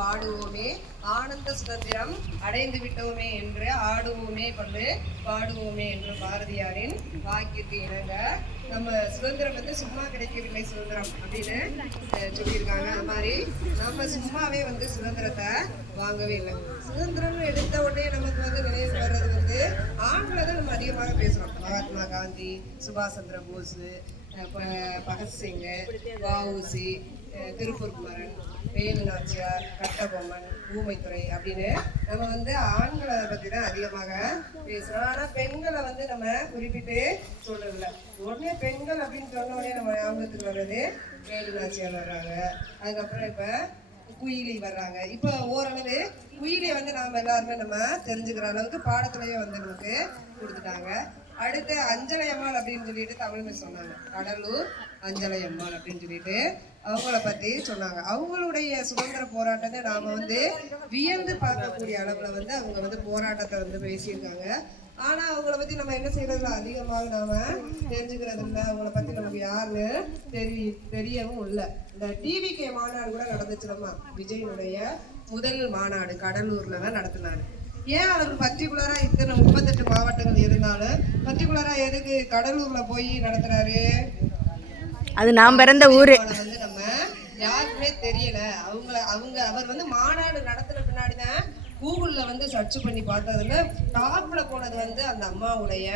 பாடுவோமே, ஆனந்த சுதந்திரம் அடைந்து விட்டோமே என்று ஆடுவோமே பல்லு பாடுவோமே என்று பாரதியாரின் வாக்கிற்கு இணங்க நம்ம சுதந்திரம் வந்து சும்மா கிடைக்கவில்லை சுதந்திரம் அப்படின்னு சொல்லியிருக்காங்க. அது மாதிரி நம்ம சும்மாவே வந்து சுதந்திரத்தை வாங்கவே இல்லை. சுதந்திரம் எடுத்த உடனே நமக்கு வந்து நினைவு வர்றது வந்து ஆண்களை தான் நம்ம அதிகமாக பேசுறோம். மகாத்மா காந்தி, சுபாஷ் சந்திர போஸ், பகத்சிங், வஉசி, திருப்பூர் குமரன், வேலு நாச்சியார், கட்டபொம்மன், ஊமைத்துறை அப்படின்னு நம்ம வந்து ஆண்களை பற்றி தான் அதிகமாக பேசுகிறோம். ஆனால் பெண்களை வந்து நம்ம குறிப்பிட்டு சொல்றதில்ல. உடனே பெண்கள் அப்படின்னு சொன்ன உடனே நம்ம ஞாபகத்துக்கு வர்றது வேலு நாச்சியார் வர்றாங்க. அதுக்கப்புறம் இப்போ குயிலி வர்றாங்க. இப்போ ஓரளவு குயிலியை வந்து நாம் எல்லாருமே நம்ம தெரிஞ்சுக்கிற அளவுக்கு பாடத்துலேயே வந்து நமக்கு கொடுத்துட்டாங்க. அடுத்து அஞ்சலை அம்மாள் அப்படின்னு சொல்லிட்டு தமிழ்ல சொன்னாங்க. கடலூர் அஞ்சலை அம்மாள் அப்படின்னு சொல்லிட்டு அவங்கள பற்றி சொன்னாங்க. அவங்களுடைய சுதந்திர போராட்டத்தை நாம் வந்து வியந்து பார்க்கக்கூடிய அளவில் வந்து அவங்க வந்து போராட்டத்தை வந்து பேசியிருக்காங்க. ஆனால் அவங்கள பற்றி நம்ம என்ன செய்யறதுல அதிகமாக நாம் தெரிஞ்சுக்கிறது இல்லை. அவங்கள பற்றி நமக்கு யாருன்னு தெரியவும் இல்லை. இந்த டிவிகே மாநாடு கூட நடந்துச்சுலம்மா. விஜயனுடைய முதல் மாநாடு கடலூர்ல தான் நடத்தினாரு. ஏன் அவருக்கு பர்டிகுலரா இத்தனை 38 மாவட்டங்கள் இருந்தாலும் பர்டிகுலரா எதுக்கு கடலூர்ல போய் நடத்துறாரு? அது நாம் பிறந்த ஊரு வந்து நம்ம யாருக்குமே தெரியல. அவர் வந்து மாநாடு நடத்தின பின்னாடிதான் கூகுள்ல வந்து சர்ச் பண்ணி பார்த்ததுல டாப்ல போனது வந்து அந்த அம்மாவுடைய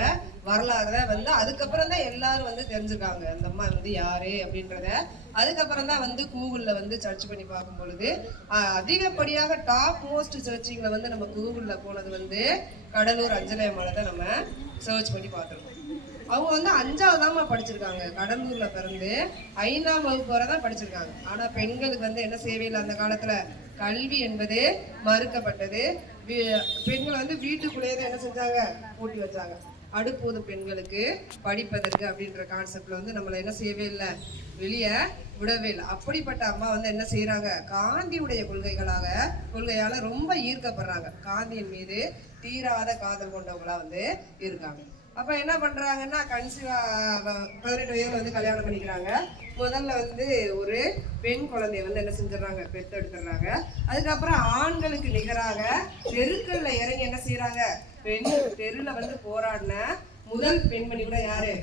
வரலாறு வந்து. அதுக்கப்புறம் தான் எல்லாரும் வந்து தெரிஞ்சுக்காங்க அந்த அம்மா வந்து யாரு அப்படின்றத. அதுக்கப்புறம் தான் வந்து கூகுள்ல வந்து சர்ச் பண்ணி பார்க்கும் பொழுது அதிகப்படியாக டாப் மோஸ்ட் சர்ச்சிங்ல வந்து நம்ம கூகுள்ல போனது வந்து கடலூர் அஞ்சலை அம்மாவை தான் நம்ம சர்ச் பண்ணி பார்த்துருக்கோம். அவங்க வந்து 5ஆவதாமா படிச்சிருக்காங்க. கடலூர்ல பிறந்து 5ஆம் வகுப்பு வரை தான் படிச்சிருக்காங்க. ஆனா பெண்களுக்கு வந்து என்ன செய்யவே அந்த காலத்துல கல்வி என்பது மறுக்கப்பட்டது. பெண்களை வந்து வீட்டுக்குள்ளேயே தான் என்ன செஞ்சாங்க, பூட்டி வச்சாங்க. அடுப்பூது பெண்களுக்கு படிப்பதற்கு அப்படின்ற கான்செப்ட்ல வந்து நம்மளை என்ன செய்யவே இல்லை, வெளியே விடவே இல்லை. அப்படிப்பட்ட அம்மா வந்து என்ன செய்யறாங்க, காந்தியுடைய கொள்கையால ரொம்ப ஈர்க்கப்படுறாங்க. காந்தியின் மீது தீராத காதல் கொண்டவங்களா வந்து இருக்காங்க. அப்ப என்ன பண்றாங்கன்னா கன்சீவா 18 வயதுல வந்து கல்யாணம் பண்ணிக்கிறாங்க. முதல்ல வந்து ஒரு பெண் குழந்தைய வந்து என்ன செஞ்சிடறாங்க, பெற்றெடுத்துடுறாங்க. அதுக்கப்புறம் ஆண்களுக்கு நிகராக தெருக்கள்ல இறங்கி என்ன செய்யறாங்க, பெண் தெருல வந்து போராடின முதல் பெண்மணி கூட யாரு,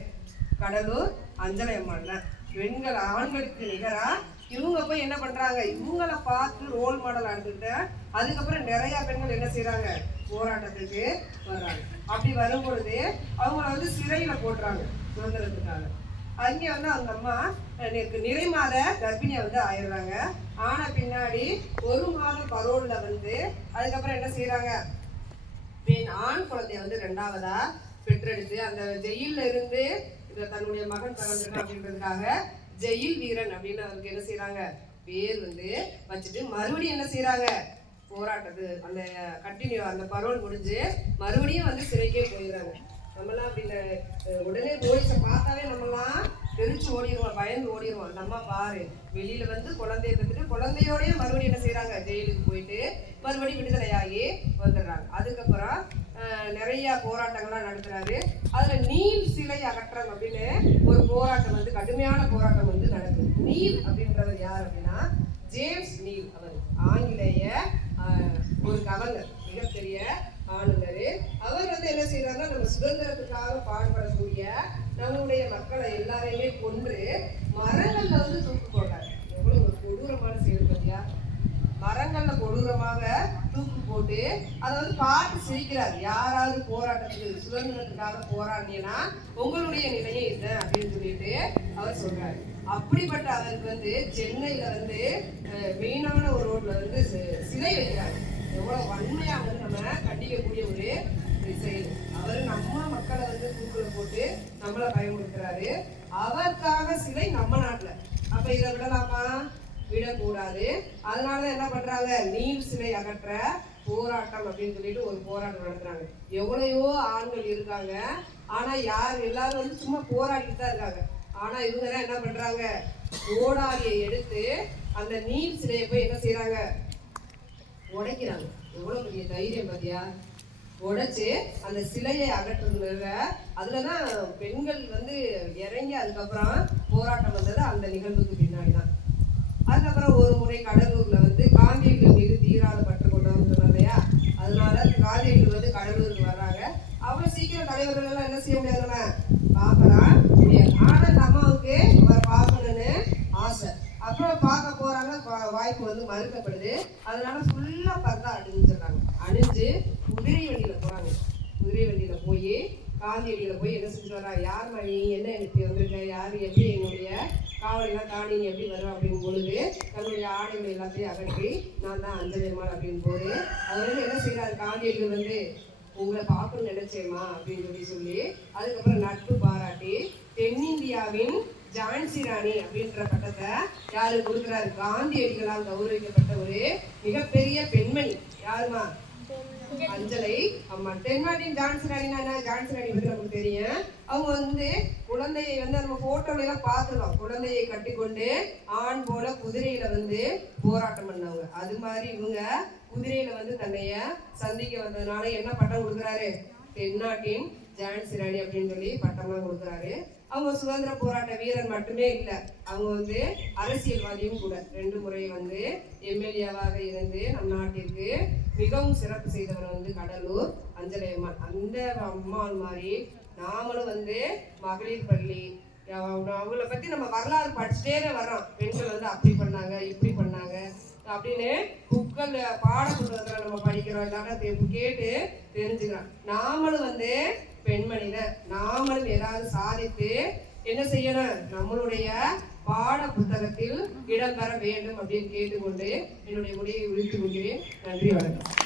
கடலூர் அஞ்சலை அம்மாள். பெண்கள் ஆண்களுக்கு நிகரா இவங்க போய் என்ன பண்றாங்க, இவங்களை பார்த்து ரோல் மாடல் ஆண்டுட்டு அதுக்கப்புறம் நிறைய பெண்கள் என்ன செய்யறாங்க, போராட்டத்துக்கு வர்றாங்க. அப்படி வரும் பொழுது அவங்கள வந்து சிறையில போடுறாங்க சுதந்திரத்துக்காக. அங்கே வந்து அவங்க அம்மா நிறைமாத கர்ப்பிணியை வந்து ஆயிடுறாங்க. ஆன பின்னாடி 1 மாதம் பரோல்ல வந்து அதுக்கப்புறம் என்ன செய்யறாங்க, ஆண் குழந்தைய வந்து 2ஆவதா பெற்றெடுத்து அந்த ஜெயில இருந்து தன்னுடைய மகன் பிறந்திருக்கான் அப்படின்றதுக்காக ஜெயில் வீரன் அப்படின்னு அவருக்கு என்ன செய்யறாங்க, பேர் வந்து வச்சுட்டு மறுபடியும் என்ன செய்யறாங்க, போராட்டத்து அந்த கண்டினியூ அந்த பரோல் முடிஞ்சு மறுபடியும் வந்து சிறைக்கே போயிடுறாங்க. நம்மலாம் அப்படின்னு உடனே போலீஸை பார்த்தாவே நம்மலாம் தெரிச்சு ஓடிடுவோம், பயந்து ஓடிடுவோம். அந்த அம்மா பாரு வெளியில வந்து குழந்தைய பெற்றுட்டு குழந்தையோடய மறுபடியும் என்ன செய்யறாங்க, ஜெயிலுக்கு போயிட்டு மறுபடியும் விடுதலையாகி வந்துடுறாங்க. அதுக்கப்புறம் நிறைய போராட்டங்கள்லாம் நடத்துறாரு. அதுல நீல் சிலை அகற்றம் அப்படின்னு ஒரு போராட்டம் வந்து கடுமையான போராட்டம் வந்து நடக்குது. நீல் அப்படின்றவர் யார் அப்படின்னா ஜேம்ஸ் நீல். அவர் ஆங்கிலேய ஒரு கவர்னர், மிகப்பெரிய ஆளுநர். அவர் வந்து என்ன செய்யறாருன்னா நம்ம சுதந்திரத்துக்காக பாடுபடக்கூடிய நம்மளுடைய மக்களை எல்லாரையுமே கொன்று மரங்கள்ல வந்து தூக்கு போடுறாரு. எவ்வளவு ஒரு கொடூரமான செயல் பத்தியா, மரங்கள்ல கொடூரமாக தூக்கு போட்டு அதை வந்து பார்த்து சிரிக்கிறார். யாராவது போராட்டத்துக்கு சுதந்திரத்துக்காக போராடினா உங்களுடைய நிலையை இல்லை அப்படின்னு சொல்லிட்டு அவர் சொல்றாரு. அப்படிப்பட்ட அவருக்கு வந்து சென்னையில வந்து மெயினான ஒரு ரோட்ல வந்து சிலை வைக்கிறாரு. எவ்வளவு வன்மையா வந்து நம்ம கண்டிக்கக்கூடிய ஒரு செயல். அவர் நம்ம மக்களை வந்து தூக்குல போட்டு நம்மளை பயமுறுத்துறாரு. அவருக்காக சிலை நம்ம நாட்டுல. அப்ப இதை விடலாமா, விடக்கூடாது. அதனாலதான் என்ன பண்றாங்க, நீல் சிலை அகற்ற போராட்டம் அப்படின்னு சொல்லிட்டு ஒரு போராட்டம் நடத்துறாங்க. எவ்வளையோ ஆண்கள் இருக்காங்க, ஆனா எல்லாரும் வந்து சும்மா போராடிட்டு தான் இருக்காங்க. ஆனா இவங்க தான் என்ன பண்றாங்க, கோடாரியை எடுத்து அந்த நீல் சிலையை போய் என்ன செய்யறாங்க, உடைக்கிறாங்க. எவ்வளவு பெரிய தைரியம் பாத்தியா, உடைச்சு அந்த சிலையை அகற்றுறதுல. அதுலதான் பெண்கள் வந்து இறங்கி அதுக்கப்புறம் போராட்டம் வந்தது அந்த நிகழ்வுக்கு பின்னாடிதான். அதுக்கப்புறம் ஒரு முறை கடலூர்ல வந்து காந்தியடிகள் மீது தவிர்க்கப்படுது. அதனால ஃபுல்லா பர்தா அணிஞ்சிடறாங்க. அணிஞ்சு குதிரை வண்டியில போறாங்க. குதிரை வண்டியில போய் காந்தியடிகளை போய் என்ன செஞ்சு வரா, யார் மணி என்ன இப்படி வந்திருக்க, யார் எப்படி என்னுடைய காவலெல்லாம் தாண்டி நீ எப்படி வருவா அப்படின் பொழுது தன்னுடைய ஆடைகள் எல்லாத்தையும் அகற்றி நான் தான் அஞ்சலி அம்மாள் அப்படின் போது அவர் வந்து என்ன செய்யறாரு, காந்தியடிகள் வந்து உங்களை பார்க்கணும்னு நினைச்சேம்மா அப்படின்னு சொல்லி அதுக்கப்புறம் நட்பு பாராட்டி தென்னிந்தியாவின் ஜான்சி ராணி அப்படின்ற பட்டத்தை யாரு கொடுக்குறாரு, காந்தியடிகளால் கௌரவிக்கப்பட்ட ஒரு மிகப்பெரிய பெண்மணி யாருமா, அஞ்சலை அம்மா. தென்னாட்டின் ஜான்சி ராணினா ஜான்சி ராணி பற்றி நமக்கு தெரியும். அவங்க வந்து குழந்தையை வந்து நம்ம போட்டோல எல்லாம் பார்த்துருக்கோம். குழந்தையை கட்டி கொண்டு ஆண் போல குதிரையில வந்து போராட்டம் பண்ணவங்க. அது மாதிரி இவங்க குதிரையில வந்து தன்னைய சந்திக்க வந்ததுனால என்ன பட்டம் கொடுக்குறாரு, தென்னாட்டின் ஜான்சி ராணி அப்படின்னு சொல்லி பட்டம்லாம் கொடுக்குறாரு. அவங்க சுதந்திர போராட்ட வீரர் மட்டுமே இல்லை, அவங்க வந்து அரசியல்வாதியும் கூட. 2 முறை வந்து எம்எல்ஏவாக இருந்து நம் நாட்டிற்கு மிகவும் சிறப்பு செய்தவர் வந்து கடலூர் அஞ்சலை அம்மாள். அந்த அம்மாள் மாதிரி நாமளும் வந்து மகளிர் பள்ளி அவங்கள பத்தி நம்ம வரலாறு படிச்சுட்டே வர்றோம். பெண்கள் வந்து அப்படி பண்ணாங்க இப்படி பண்ணாங்க அப்படின்னு புக்கள் பாட புத்தகத்துல நம்ம படிக்கிறோம், இல்லாட்டா கேட்டு தெரிஞ்சுக்கிறோம். நாமளும் வந்து பெண்மணிதான், நாமளும் ஏதாவது சாதித்து என்ன செய்யணும், நம்மளுடைய பாட புத்தகத்தில் இடம்பெற வேண்டும் அப்படின்னு கேட்டுக்கொண்டு என்னுடைய முடிவை முடித்துக் கொள்கிறேன். நன்றி, வணக்கம்.